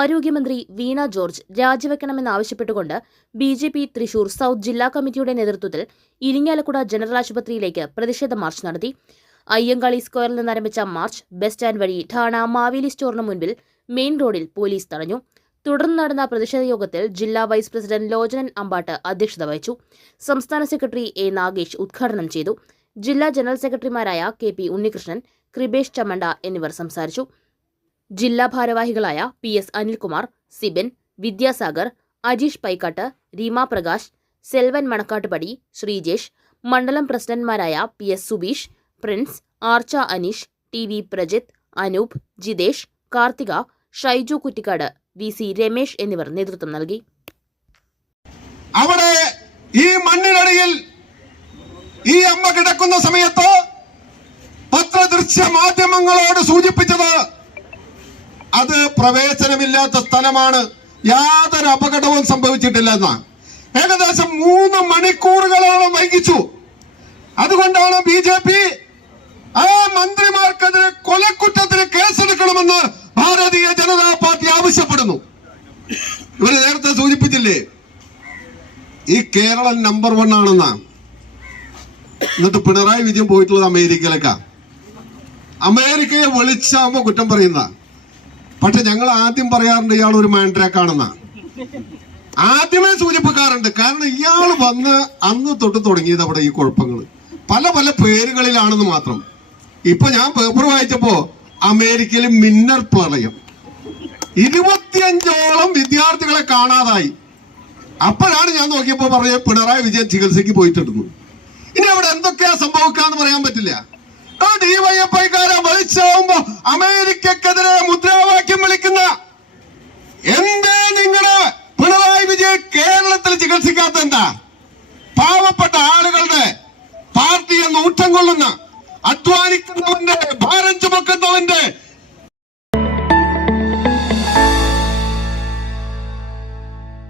ആരോഗ്യമന്ത്രി വീണ George രാജിവെക്കണമെന്നാവശ്യപ്പെട്ടുകൊണ്ട് BJP. Thrissur south ജില്ലാ കമ്മിറ്റിയുടെ നേതൃത്വത്തിൽ ഇരിങ്ങാലക്കുട ജനറൽ ആശുപത്രിയിലേക്ക് പ്രതിഷേധ മാർച്ച് നടത്തി. അയ്യങ്കാളി സ്ക്വയറിൽ നിന്നാരംഭിച്ച മാർച്ച് ബസ് സ്റ്റാൻഡ് വഴി ഠാണ മാവേലി സ്റ്റോറിന് മുൻപിൽ മെയിൻ റോഡിൽ പോലീസ് തടഞ്ഞു. തുടർന്ന് നടന്ന പ്രതിഷേധ യോഗത്തിൽ ജില്ലാ വൈസ് പ്രസിഡന്റ് ലോചനൻ അമ്പാട്ട് അധ്യക്ഷത വഹിച്ചു. സംസ്ഥാന സെക്രട്ടറി എ. നാഗേഷ് ഉദ്ഘാടനം ചെയ്തു. ജില്ലാ ജനറൽ സെക്രട്ടറിമാരായ കെ.പി. ഉണ്ണികൃഷ്ണൻ, കൃപേഷ് ചമ്മണ്ട എന്നിവർ സംസാരിച്ചു. ജില്ലാ ഭാരവാഹികളായ പി.എസ്. അനിൽകുമാർ, സിബിൻ, വിദ്യാസാഗർ, അജീഷ് പൈക്കാട്ട്, രീമ പ്രകാശ്, സെൽവൻ മണക്കാട്ടുപടി, ശ്രീജേഷ്, മണ്ഡലം പ്രസിഡന്റുമാരായ PS. Subeesh, Prince, Archa Aneesh, TV. Prajith, Anoop, Jithesh, Karthika, Shaiju Kuttikkad, VC. Ramesh എന്നിവർ നേതൃത്വം നൽകി. അവിടെ ഈ മണ്ണിനടിയിൽ ഈ അമ്മ കിടക്കുന്ന സമയത്ത് പത്രദൃശ്യ മാധ്യമങ്ങളോട് സൂചിപ്പിച്ചത് അത് പ്രവേശനമില്ലാത്ത സ്ഥലമാണ്, യാതൊരു അപകടവും സംഭവിച്ചിട്ടില്ലെന്ന. ഏകദേശം 3 മണിക്കൂറുകളോളം വൈകിച്ചു. അതുകൊണ്ടാണ് ബി.ജെ.പി. ആ മന്ത്രിമാർക്കെതിരെ കൊലക്കുറ്റത്തിന് കേസെടുക്കണമെന്ന് ഭാരതീയ ജനതാ പാർട്ടി ആവശ്യപ്പെടുന്നു. ഇവര് നേരത്തെ സൂചിപ്പിച്ചില്ലേ, ഈ കേരളം നമ്പർ 1 ആണെന്നാ. എന്നിട്ട് പിണറായി വിജയൻ പോയിട്ടുള്ളത് അമേരിക്കയിലേക്കാ. അമേരിക്കയെ വിളിച്ചാകുമ്പോ കുറ്റം പറയുന്ന. പക്ഷെ ഞങ്ങൾ ആദ്യം പറയാറുണ്ട് ഇയാൾ ഒരു മാൻട്രാക്കാണെന്നാ. ആദ്യമേ സൂചിപ്പിക്കാറുണ്ട്. കാരണം ഇയാൾ വന്ന് അന്ന് തൊട്ട് തുടങ്ങിയത് അവിടെ ഈ കുഴപ്പങ്ങൾ പല പല പേരുകളിലാണെന്ന് മാത്രം. ഇപ്പൊ ഞാൻ പേപ്പർ വായിച്ചപ്പോ അമേരിക്കയിൽ മിന്നൽ പ്രളയം, 25ഓളം വിദ്യാർത്ഥികളെ കാണാതായി. അപ്പോഴാണ് ഞാൻ നോക്കിയപ്പോ പറഞ്ഞ പിണറായി വിജയൻ ചികിത്സയ്ക്ക് പോയിട്ടിടുന്നു. ഇനി അവിടെ എന്തൊക്കെയാ സംഭവിക്കാന്ന് പറയാൻ പറ്റില്ല. ഡിവൈഎഫ്ഐക്കാരെ വലിച്ചാവുമ്പോ അമേരിക്കക്കെതിരെ മുദ്രാവാക്യം വിളിക്കുന്ന എന്തേ നിങ്ങള് പിണറായി വിജയൻ കേരളത്തിൽ ചികിത്സിക്കാത്ത എന്താ? പാവപ്പെട്ട ആളുകളുടെ പാർട്ടിയെ നൂറ്റം കൊള്ളുന്ന, അധ്വാനിക്കുന്നവന്റെ